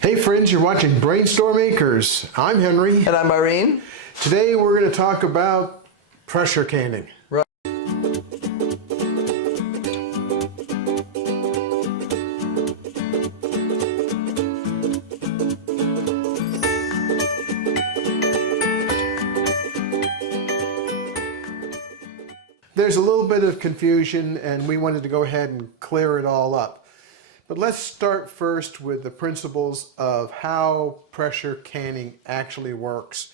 Hey friends, you're watching BrainStormAcres. I'm Henry. And I'm Irene. Today we're going to talk about pressure canning. Right. There's a little bit of confusion and we wanted to go ahead and clear it all up. But let's start first with the principles of how pressure canning actually works.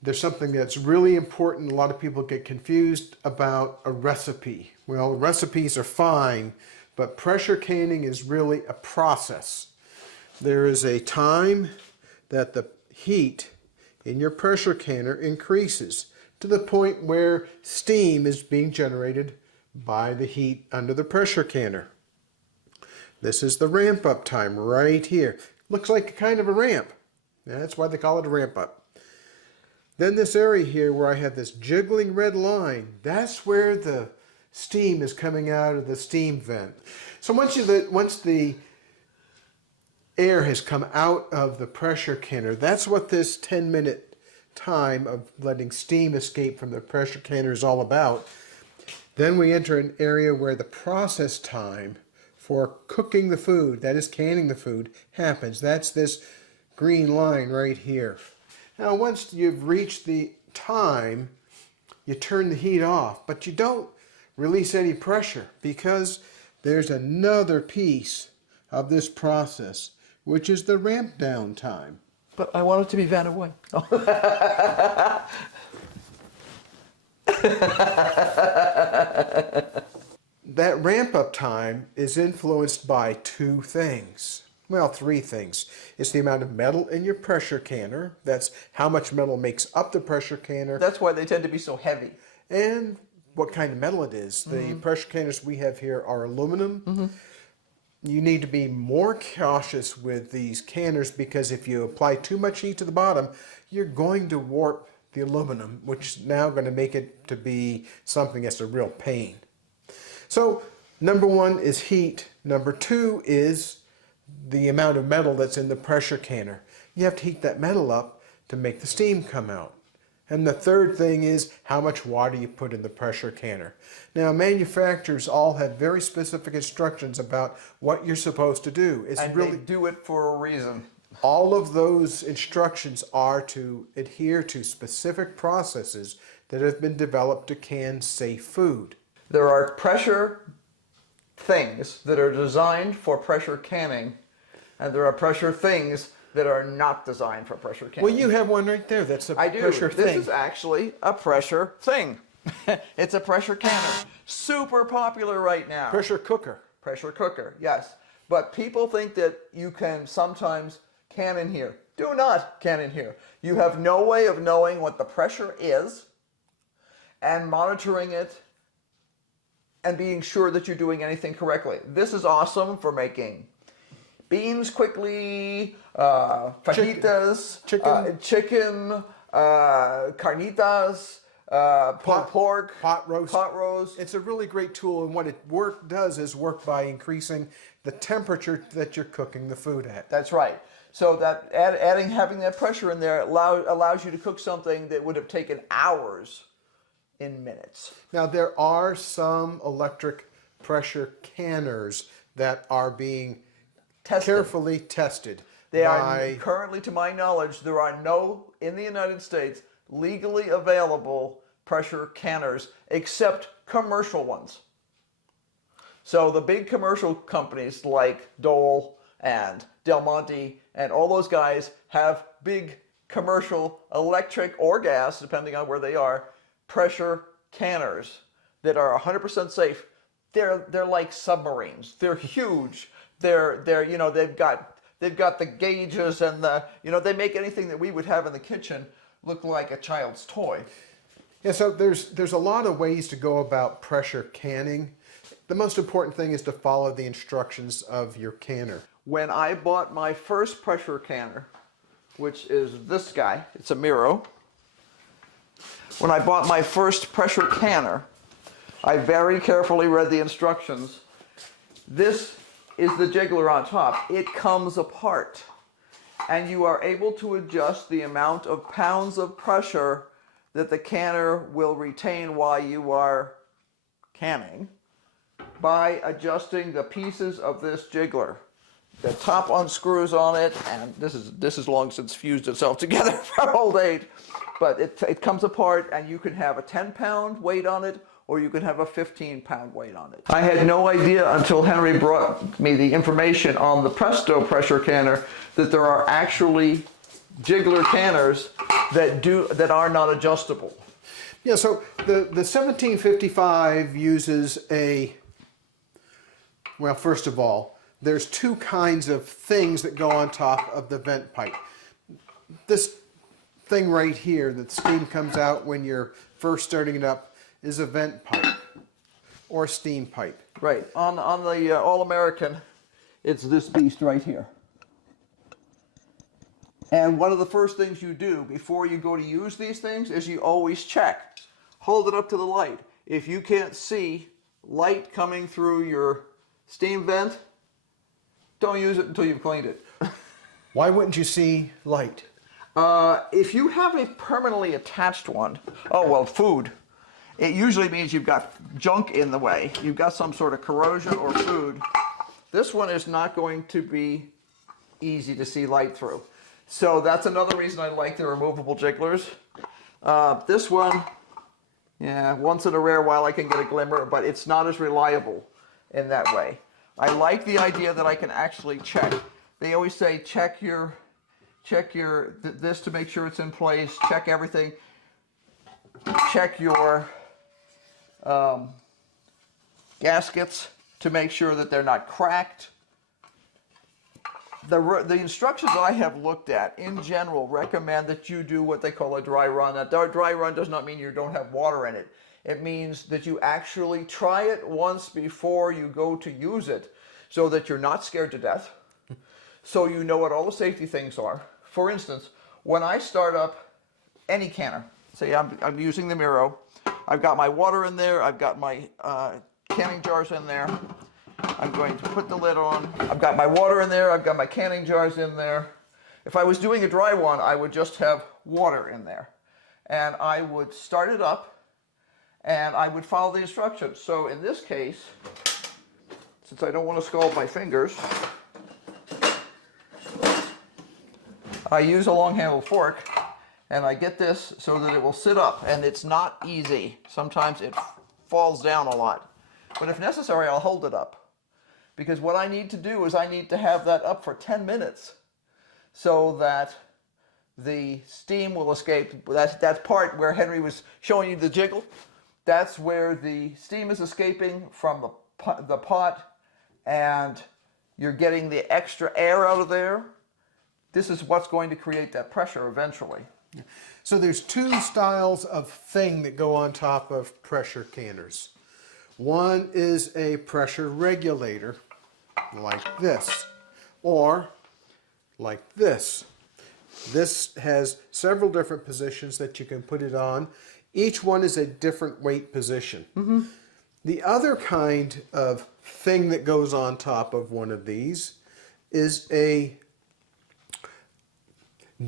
There's something that's really important. A lot of people get confused about a recipe. Well, recipes are fine, but pressure canning is really a process. There is a time that the heat in your pressure canner increases to the point where steam is being generated by the heat under the pressure canner. This is the ramp up time right here. Looks like kind of a ramp. That's why they call it a ramp up. Then this area here where I have this jiggling red line, that's where the steam is coming out of the steam vent. So once the air has come out of the pressure canner, that's what this 10-minute time of letting steam escape from the pressure canner is all about. Then we enter an area where the process time for cooking the food, that is canning the food, happens. That's this green line right here. Now once you've reached the time, you turn the heat off, but you don't release any pressure because there's another piece of this process, which is the ramp down time. But I want it to be Van away. That ramp-up time is influenced by two things. Well, three things. It's the amount of metal in your pressure canner. That's how much metal makes up the pressure canner. That's why they tend to be so heavy. And what kind of metal it is. The pressure canners we have here are aluminum. You need to be more cautious with these canners because if you apply too much heat to the bottom, you're going to warp the aluminum, which is now going to make it to be something that's a real pain. So number one is heat. Number two is the amount of metal that's in the pressure canner. You have to heat that metal up to make the steam come out. And the third thing is how much water you put in the pressure canner. Now manufacturers all have very specific instructions about what you're supposed to do. And they do it for a reason. All of those instructions are to adhere to specific processes that have been developed to can safe food. There are pressure things that are designed for pressure canning, and there are pressure things that are not designed for pressure canning. Well, you have one right there. That's a pressure thing. This is actually a pressure thing. It's a pressure canner. Super popular right now. Pressure cooker. Pressure cooker, yes. But people think that you can sometimes can in here. Do not can in here. You have no way of knowing what the pressure is and monitoring it and being sure that you're doing anything correctly. This is awesome for making beans quickly, fajitas, chicken, carnitas, pork, pot roast. It's a really great tool, and what it does is work by increasing the temperature that you're cooking the food at. That's right. So that having that pressure in there allows you to cook something that would have taken hours in minutes. Now there are some electric pressure canners that are being carefully tested. They are currently, to my knowledge, there are no, in the United States, legally available pressure canners except commercial ones. So the big commercial companies like Dole and Del Monte and all those guys have big commercial electric or gas, depending on where they are, pressure canners that are 100% safe. They're like submarines. They're huge. They're you know, they've got the gauges and the, you know, they make anything that we would have in the kitchen look like a child's toy. Yeah, so there's a lot of ways to go about pressure canning. The most important thing is to follow the instructions of your canner. When I bought my first pressure canner, which is this guy, it's a Miro. When I bought my first pressure canner, I very carefully read the instructions. This is the jiggler on top. It comes apart. and you are able to adjust the amount of pounds of pressure that the canner will retain while you are canning by adjusting the pieces of this jiggler. The top unscrews on it, and this is long since fused itself together for old age, but it comes apart, and you can have a 10-pound weight on it, or you can have a 15-pound weight on it. I had no idea until Henry brought me the information on the Presto pressure canner that there are actually jiggler canners that are not adjustable. Yeah, so the 1755 uses well, first of all, there's two kinds of things that go on top of the vent pipe. This thing right here that steam comes out when you're first starting it up is a vent pipe or steam pipe. Right. On the All-American, it's this beast right here. And one of the first things you do before you go to use these things is you always check. Hold it up to the light. If you can't see light coming through your steam vent, don't use it until you've cleaned it. Why wouldn't you see light? If you have a permanently attached one, food, it usually means you've got junk in the way. You've got some sort of corrosion or food. This one is not going to be easy to see light through. So that's another reason I like the removable jigglers. This one, yeah, once in a rare while I can get a glimmer, but it's not as reliable in that way. I like the idea that I can actually check. They always say check this to make sure it's in place, check everything, check your gaskets to make sure that they're not cracked. The instructions I have looked at in general recommend that you do what they call a dry run. That dry run does not mean you don't have water in it. It means that you actually try it once before you go to use it so that you're not scared to death, so you know what all the safety things are. For instance, when I start up any canner, say I'm using the Miro, I've got my water in there, I've got my canning jars in there, I'm going to put the lid on, I've got my water in there, I've got my canning jars in there. If I was doing a dry one, I would just have water in there. And I would start it up, and I would follow the instructions. So in this case, since I don't want to scald my fingers, I use a long-handled fork, and I get this so that it will sit up, and it's not easy. Sometimes it falls down a lot. But if necessary, I'll hold it up. Because what I need to do is I need to have that up for 10 minutes so that the steam will escape. That's part where Henry was showing you the jiggle. That's where the steam is escaping from the pot, and you're getting the extra air out of there. This is what's going to create that pressure eventually. So there's two styles of thing that go on top of pressure canners. One is a pressure regulator, like this, or like this. This has several different positions that you can put it on. Each one is a different weight position. Mm-hmm. The other kind of thing that goes on top of one of these is a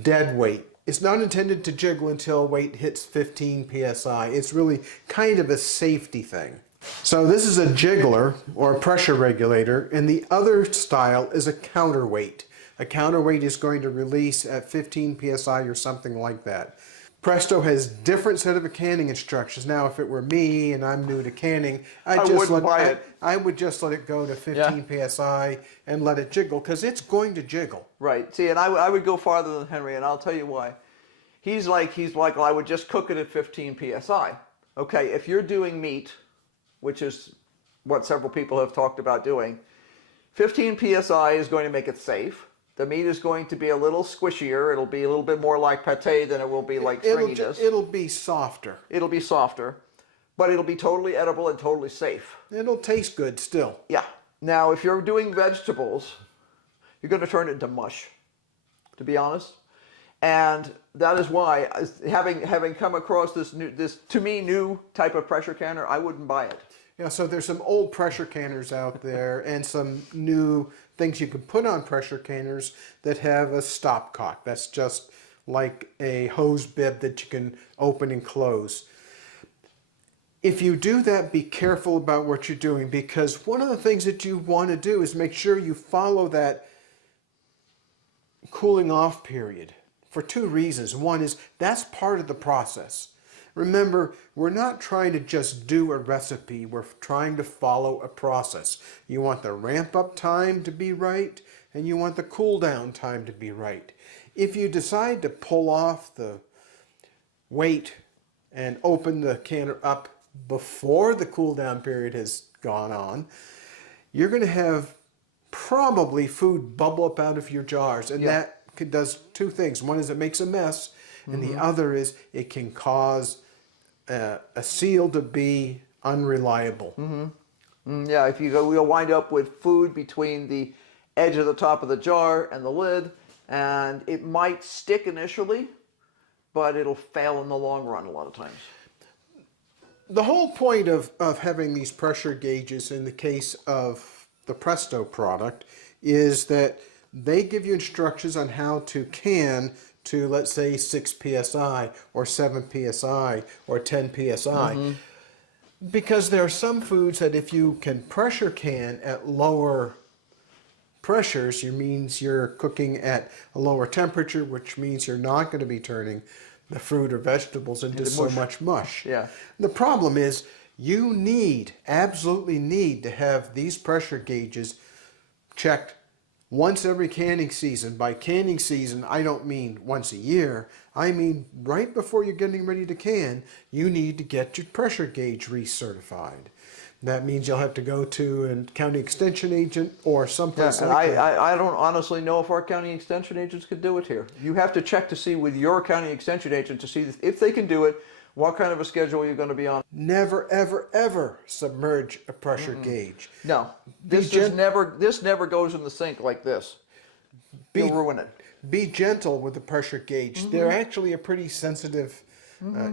dead weight. It's not intended to jiggle until weight hits 15 psi. It's really kind of a safety thing. So this is a jiggler or a pressure regulator, and the other style is a counterweight. A counterweight is going to release at 15 psi or something like that. Presto has different set of canning instructions. Now, if it were me and I'm new to canning, I would just let it go to 15 psi and let it jiggle, because it's going to jiggle. Right. See, and I would go farther than Henry, and I'll tell you why. He's like, well, I would just cook it at 15 psi. Okay, if you're doing meat, which is what several people have talked about doing, 15 psi is going to make it safe. The meat is going to be a little squishier. It'll be a little bit more like pate than it will be like stringiness. It'll be softer. It'll be softer, but it'll be totally edible and totally safe. It'll taste good still. Yeah. Now, if you're doing vegetables, you're going to turn it into mush, to be honest. And that is why, having come across this to me new type of pressure canner, I wouldn't buy it. Yeah, so there's some old pressure canners out there and some new things you can put on pressure canners that have a stopcock. That's just like a hose bib that you can open and close. If you do that, be careful about what you're doing, because one of the things that you want to do is make sure you follow that cooling off period for two reasons. One is that's part of the process. Remember, we're not trying to just do a recipe, we're trying to follow a process. You want the ramp up time to be right, and you want the cool down time to be right. If you decide to pull off the weight and open the canner up before the cool down period has gone on, you're going to have probably food bubble up out of your jars, and that does two things. One is it makes a mess, and the other is it can cause a seal to be unreliable. Yeah, if you go, you'll wind up with food between the edge of the top of the jar and the lid, and it might stick initially, but it'll fail in the long run a lot of times. The whole point of having these pressure gauges in the case of the Presto product is that they give you instructions on how to can to, let's say, 6 psi or 7 psi or 10 psi. Because there are some foods that if you can pressure can at lower pressures, it means you're cooking at a lower temperature, which means you're not going to be turning the fruit or vegetables into so much mush. Yeah. The problem is you absolutely need to have these pressure gauges checked once every canning season. By canning season, I don't mean once a year. I mean right before you're getting ready to can, you need to get your pressure gauge recertified. That means you'll have to go to a county extension agent or someplace like that. I don't honestly know if our county extension agents could do it here. You have to check to see with your county extension agent to see if they can do it, what kind of a schedule you're going to be on. Never, ever, ever submerge a pressure gauge. No, this never goes in the sink like this. You'll ruin it. Be gentle with the pressure gauge. They're actually a pretty sensitive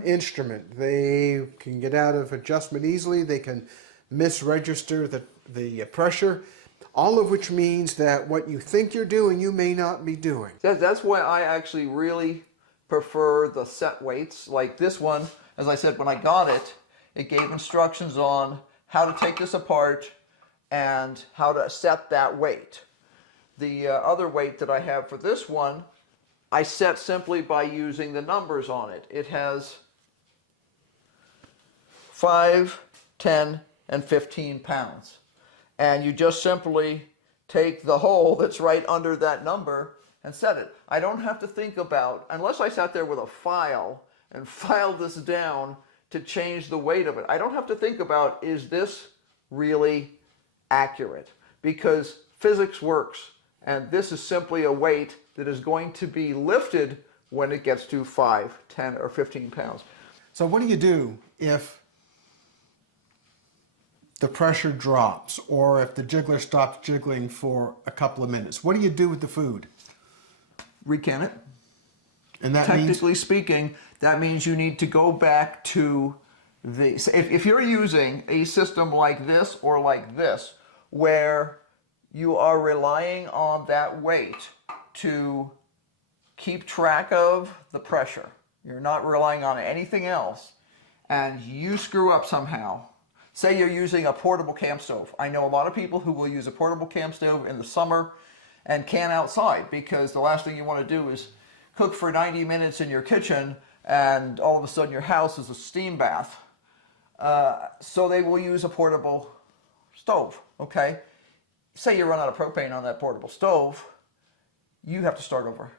instrument. They can get out of adjustment easily. They can misregister the pressure, all of which means that what you think you're doing, you may not be doing. That's why I actually really prefer the set weights. Like this one, as I said, when I got it, it gave instructions on how to take this apart and how to set that weight. The other weight that I have for this one, I set simply by using the numbers on it. It has 5, 10, and 15 pounds. And you just simply take the hole that's right under that number and set it. I don't have to think about, unless I sat there with a file and filed this down to change the weight of it, I don't have to think about, is this really accurate? Because physics works, and this is simply a weight that is going to be lifted when it gets to 5, 10, or 15 pounds. So what do you do if the pressure drops, or if the jiggler stops jiggling for a couple of minutes? What do you do with the food? Recan it. And that Technically speaking, that means you need to go back to the... If you're using a system like this or like this, where you are relying on that weight to keep track of the pressure, you're not relying on anything else, and you screw up somehow. Say you're using a portable camp stove. I know a lot of people who will use a portable camp stove in the summer and can outside, because the last thing you want to do is cook for 90 minutes in your kitchen and all of a sudden your house is a steam bath. So they will use a portable stove, okay? Say you run out of propane on that portable stove, you have to start over,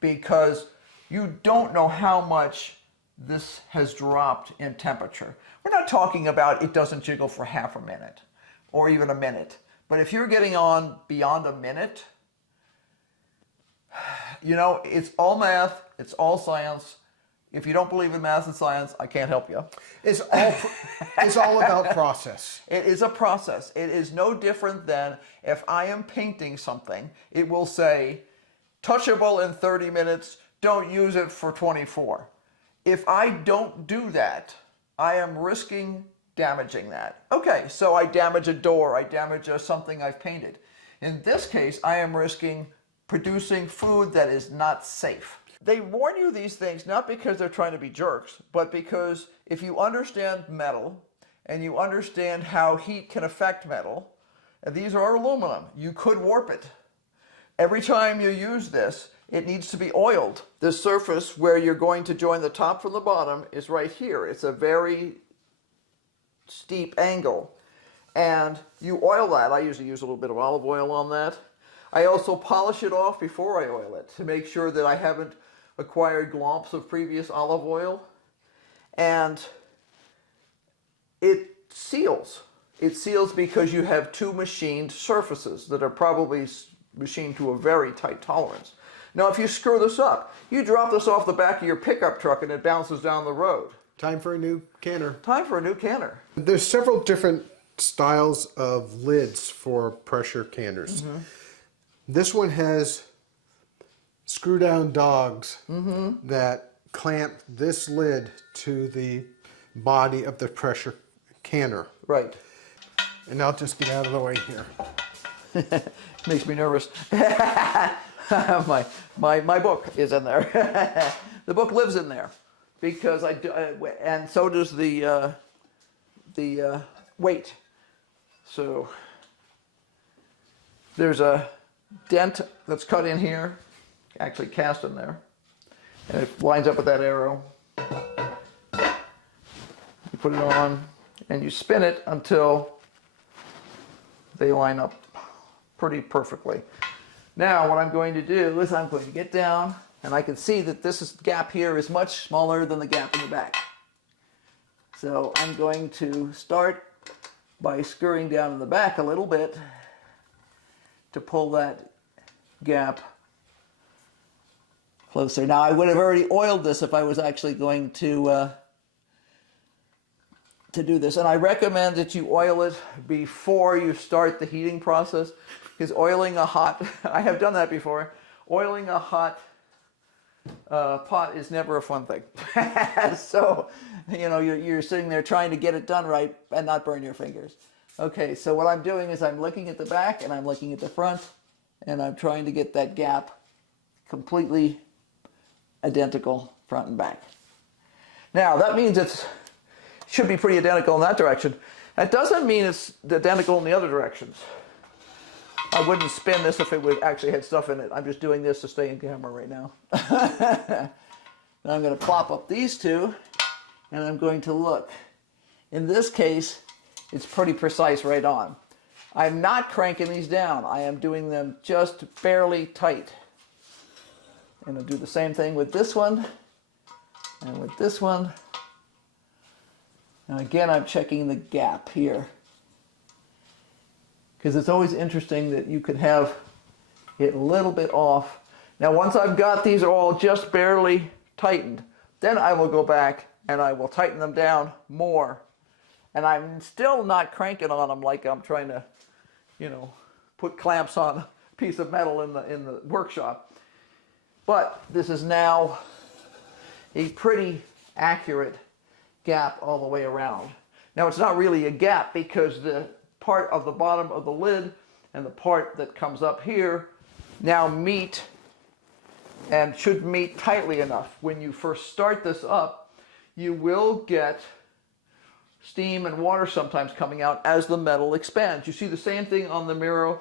because you don't know how much this has dropped in temperature. We're not talking about it doesn't jiggle for half a minute or even a minute. But if you're getting on beyond a minute, you know, it's all math, it's all science. If you don't believe in math and science, I can't help you. It's all about process. It is a process. It is no different than if I am painting something, it will say, touchable in 30 minutes, don't use it for 24. If I don't do that, I am risking damaging that. Okay, so I damage a door, I damage something I've painted. In this case, I am risking producing food that is not safe. They warn you these things not because they're trying to be jerks, but because if you understand metal and you understand how heat can affect metal, and these are aluminum, you could warp it. Every time you use this, it needs to be oiled. This surface where you're going to join the top from the bottom is right here. It's a very steep angle. And you oil that. I usually use a little bit of olive oil on that. I also polish it off before I oil it to make sure that I haven't acquired glomps of previous olive oil. And it seals. It seals because you have two machined surfaces that are probably machined to a very tight tolerance. Now, if you screw this up, you drop this off the back of your pickup truck and it bounces down the road. Time for a new canner. Time for a new canner. There's several different styles of lids for pressure canners. This one has screw down dogs that clamp this lid to the body of the pressure canner. Right. And I'll just get out of the way here. Makes me nervous. my book is in there. The book lives in there because I do, and so does the weight. So there's a dent that's cut in here, actually cast in there, and it lines up with that arrow. You put it on and you spin it until they line up pretty perfectly. Now what I'm going to do is I'm going to get down, and I can see that this gap here is much smaller than the gap in the back. So I'm going to start by screwing down in the back a little bit to pull that gap closer. Now I would have already oiled this if I was actually going to do this, and I recommend that you oil it before you start the heating process, because oiling a hot, I have done that before, oiling a hot pot is never a fun thing. So, you know, you're sitting there trying to get it done right and not burn your fingers. Okay, so what I'm doing is I'm looking at the back and I'm looking at the front, and I'm trying to get that gap completely identical front and back. Now, that means it should be pretty identical in that direction. That doesn't mean it's identical in the other directions. I wouldn't spin this if it would actually had stuff in it. I'm just doing this to stay in camera right now. Now I'm going to plop up these two, and I'm going to look. In this case, it's pretty precise right on. I'm not cranking these down. I am doing them just barely tight. And I'll do the same thing with this one and with this one. Now again, I'm checking the gap here, because it's always interesting that you could have it a little bit off. Now once I've got these all just barely tightened, then I will go back and I will tighten them down more. And I'm still not cranking on them like I'm trying to, you know, put clamps on a piece of metal in the workshop. But this is now a pretty accurate gap all the way around. Now it's not really a gap because the part of the bottom of the lid and the part that comes up here now meet and should meet tightly enough. When you first start this up, you will get steam and water sometimes coming out as the metal expands. You see the same thing on the Miro. In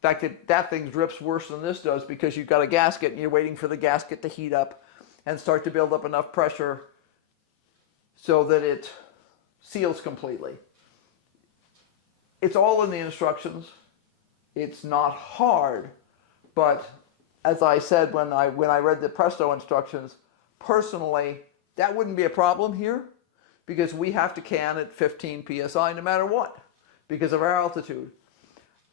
fact, that thing drips worse than this does because you've got a gasket and you're waiting for the gasket to heat up and start to build up enough pressure so that it seals completely. It's all in the instructions. It's not hard, but as I said when I read the Presto instructions, personally, that wouldn't be a problem here because we have to can at 15 psi no matter what because of our altitude.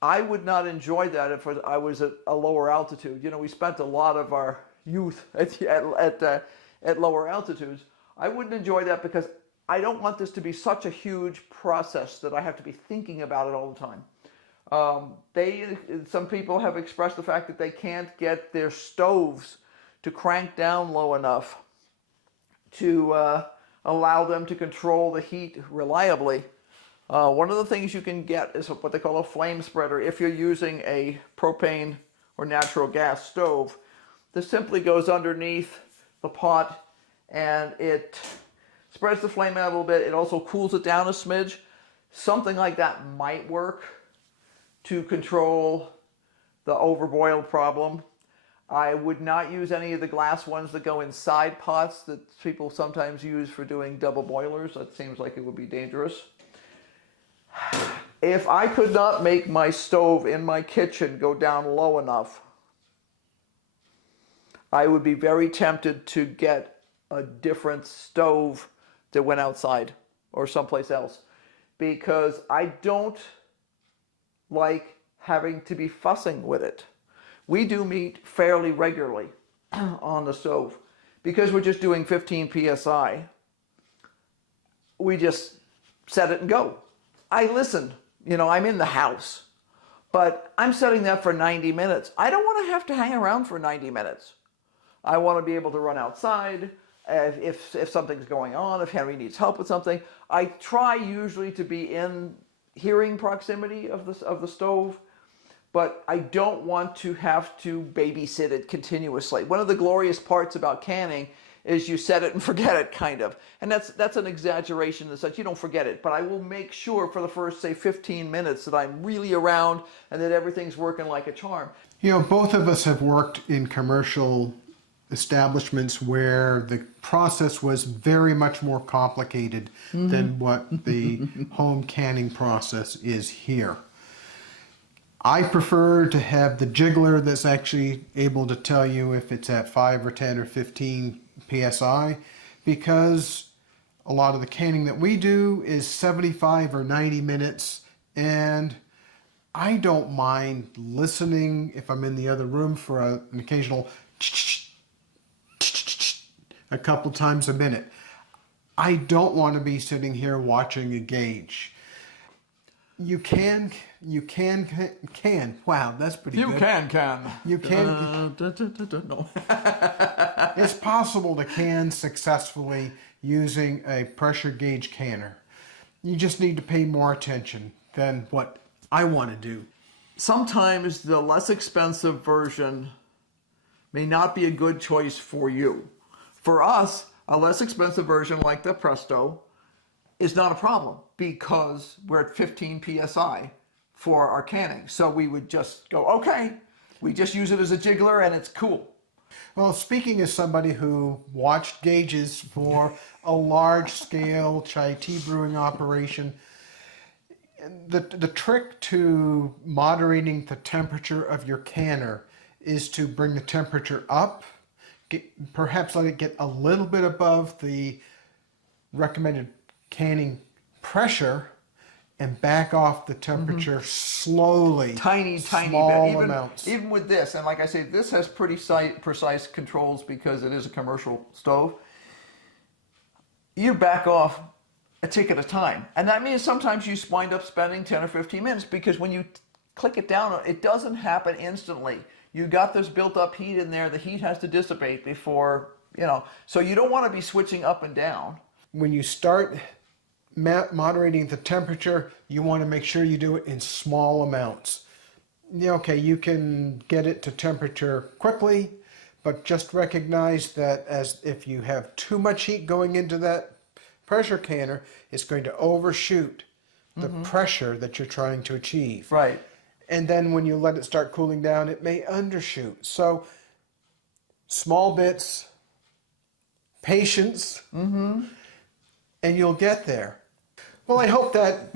I would not enjoy that if I was at a lower altitude. You know, we spent a lot of our youth at lower altitudes. I wouldn't enjoy that because I don't want this to be such a huge process that I have to be thinking about it all the time. Some people have expressed the fact that they can't get their stoves to crank down low enough to allow them to control the heat reliably. One of the things you can get is what they call a flame spreader. If you're using a propane or natural gas stove, this simply goes underneath the pot and it spreads the flame out a little bit. It also cools it down a smidge. Something like that might work to control the overboiled problem. I would not use any of the glass ones that go inside pots that people sometimes use for doing double boilers. That seems like it would be dangerous. If I could not make my stove in my kitchen go down low enough, I would be very tempted to get a different stove that went outside or someplace else, because I don't like having to be fussing with it. We do meat fairly regularly on the stove. Because we're just doing 15 psi, we just set it and go. I listen, you know, I'm in the house, but I'm setting that for 90 minutes. I don't want to hang around for 90 minutes. I want to be able to run outside if something's going on, if Henry needs help with something. I try usually to be in hearing proximity of the stove, but I don't want to have to babysit it continuously. One of the glorious parts about canning is you set it and forget it, kind of. And that's an exaggeration in the sense you don't forget it, but I will make sure for the first, say, 15 minutes that I'm really around and that everything's working like a charm. You know, both of us have worked in commercial establishments where the process was very much more complicated than what the home canning process is here. I prefer to have the jiggler that's actually able to tell you if it's at 5 or 10 or 15 psi, because a lot of the canning that we do is 75 or 90 minutes, and I don't mind listening if I'm in the other room for an occasional a couple times a minute. I don't want to be sitting here watching a gauge. You can. Wow, that's pretty good. You can. No. It's possible to can successfully using a pressure gauge canner. You just need to pay more attention than what I want to do. Sometimes the less expensive version may not be a good choice for you. For us, a less expensive version like the Presto is not a problem because we're at 15 psi for our canning. So we would just go, okay, we just use it as a jiggler and it's cool. Well, speaking as somebody who watched gauges for a large-scale chai tea brewing operation, the trick to moderating the temperature of your canner is to bring the temperature up, perhaps let it get a little bit above the recommended canning pressure, and back off the temperature slowly. Tiny small bit. Amounts. Even with this, and like I say, this has pretty precise controls because it is a commercial stove. You back off a tick at a time. And that means sometimes you wind up spending 10 or 15 minutes because when you click it down, it doesn't happen instantly. You got this built up heat in there. The heat has to dissipate before, you know. So you don't want to be switching up and down. When you start moderating the temperature, you want to make sure you do it in small amounts. Yeah, okay, you can get it to temperature quickly, but just recognize that as if you have too much heat going into that pressure canner, it's going to overshoot the pressure that you're trying to achieve. Right. And then when you let it start cooling down, it may undershoot. So small bits, patience, and you'll get there. Well, I hope that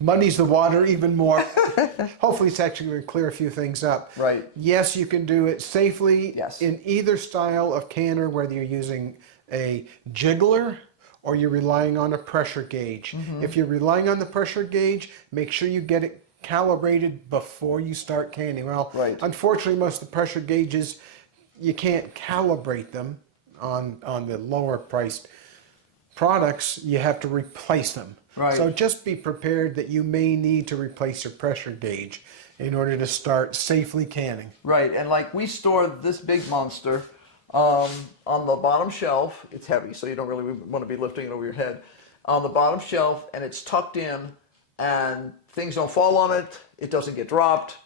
muddies the water even more. Hopefully it's actually going to clear a few things up. Right. Yes, you can do it safely Yes. in either style of canner, whether you're using a jiggler or you're relying on a pressure gauge. If you're relying on the pressure gauge, make sure you get it calibrated before you start canning. Well, Right. Unfortunately, most of the pressure gauges, you can't calibrate them on the lower priced products. You have to replace them. Right. So just be prepared that you may need to replace your pressure gauge in order to start safely canning. Right, and like we store this big monster on the bottom shelf. It's heavy, so you don't really want to be lifting it over your head. On the bottom shelf, and it's tucked in and things don't fall on it. It doesn't get dropped.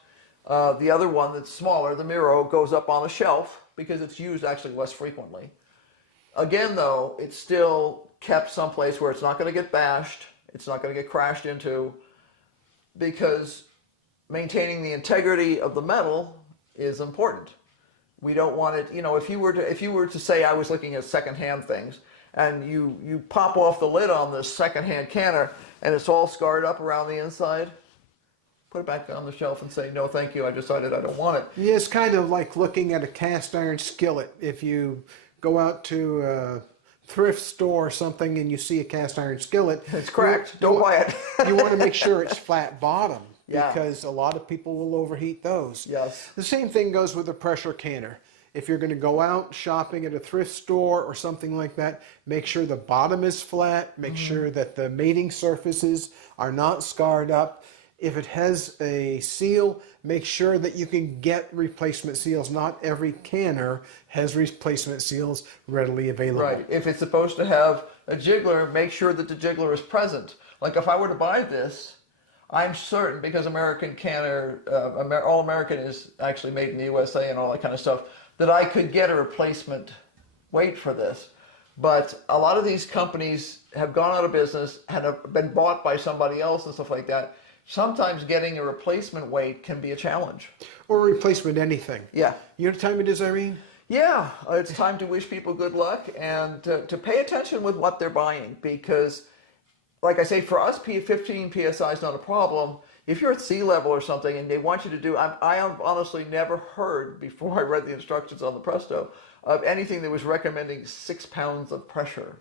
The other one that's smaller, the Miro, goes up on a shelf because it's used actually less frequently. Again, though, it's still kept someplace where it's not going to get bashed, it's not going to get crashed into, because maintaining the integrity of the metal is important. We don't want it, you know, if you were to say I was looking at secondhand things, and you pop off the lid on this secondhand canner, and it's all scarred up around the inside, put it back on the shelf and say, no, thank you, I decided I don't want it. Yeah, it's kind of like looking at a cast iron skillet. If you go out to a thrift store or something and you see a cast iron skillet, it's cracked, don't buy it. You want to make sure it's flat bottom, yeah, because a lot of people will overheat those. Yes. The same thing goes with a pressure canner. If you're going to go out shopping at a thrift store or something like that, make sure the bottom is flat, make sure that the mating surfaces are not scarred up. If it has a seal, make sure that you can get replacement seals. Not every canner has replacement seals readily available. Right. If it's supposed to have a jiggler, make sure that the jiggler is present. Like if I were to buy this, I'm certain, because American canner, All American is actually made in the USA and all that kind of stuff, that I could get a replacement weight for this. But a lot of these companies have gone out of business and have been bought by somebody else and stuff like that. Sometimes getting a replacement weight can be a challenge. Or replacement anything. Yeah. You know what time it is, Irene? Yeah, it's time to wish people good luck and to pay attention with what they're buying, because, like I say, for us, 15 PSI is not a problem. If you're at sea level or something and they want you to do, I have honestly never heard, before I read the instructions on the Presto, of anything that was recommending 6 pounds of pressure.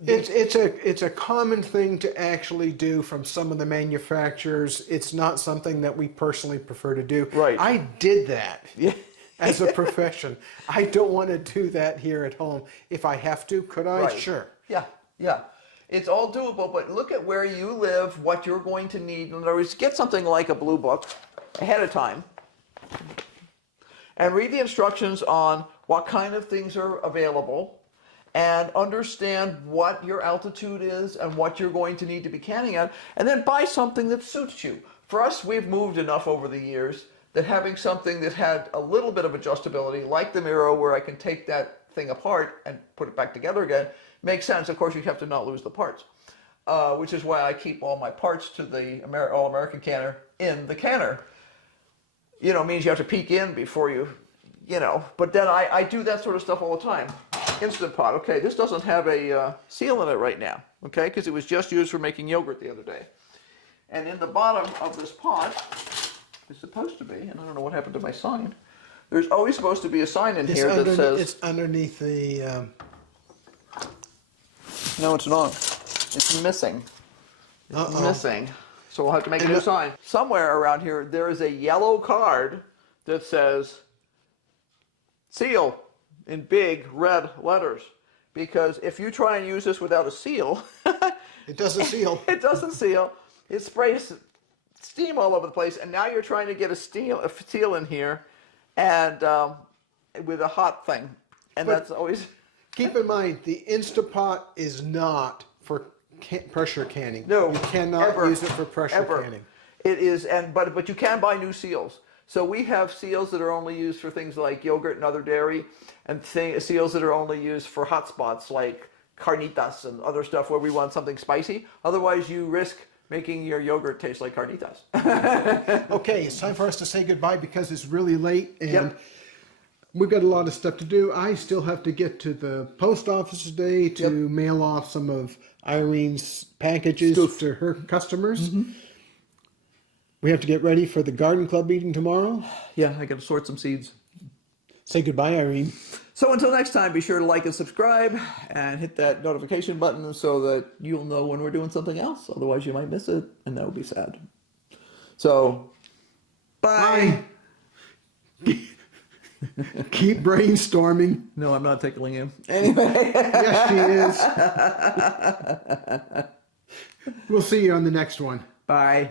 It's a common thing to actually do from some of the manufacturers. It's not something that we personally prefer to do. Right. I did that. Yeah. As a profession. I don't want to do that here at home. If I have to, could I? Right. Sure. Yeah, yeah. It's all doable, but look at where you live, what you're going to need. In other words, get something like a blue book ahead of time and read the instructions on what kind of things are available, and understand what your altitude is and what you're going to need to be canning at, and then buy something that suits you. For us, we've moved enough over the years that having something that had a little bit of adjustability, like the Miro, where I can take that thing apart and put it back together again, makes sense. Of course, you have to not lose the parts, which is why I keep all my parts to the All-American canner in the canner. You know, it means you have to peek in before you know, but then I do that sort of stuff all the time. Instant Pot. Okay, this doesn't have a seal in it right now, okay, because it was just used for making yogurt the other day. And in the bottom of this pot is supposed to be, and I don't know what happened to my sign, there's always supposed to be a sign in here that says... It's underneath the... No, it's not. It's missing. It's missing. So we'll have to make a new sign. Somewhere around here, there is a yellow card that says seal in big red letters. Because if you try and use this without a seal... It doesn't seal. It doesn't seal. It sprays steam all over the place, and now you're trying to get a seal in here, and with a hot thing, and But that's always... Keep in mind, the Instapot is not for pressure canning. No, you cannot ever, use it for pressure ever. canning. It is, but you can buy new seals. So we have seals that are only used for things like yogurt and other dairy, and seals that are only used for hot spots like carnitas and other stuff where we want something spicy. Otherwise, you risk making your yogurt taste like carnitas. Okay, it's time for us to say goodbye because it's really late and Yep. we've got a lot of stuff to do. I still have to get to the post office today to mail off some of Irene's packages to her customers. Mm-hmm. We have to get ready for the garden club meeting tomorrow. Yeah, I got to sort some seeds. Say goodbye, Irene. So until next time, be sure to like and subscribe and hit that notification button so that you'll know when we're doing something else. Otherwise, you might miss it, and that would be sad. So, bye. Keep brainstorming. No, I'm not tickling you. Anyway. Yes, she is. We'll see you on the next one. Bye.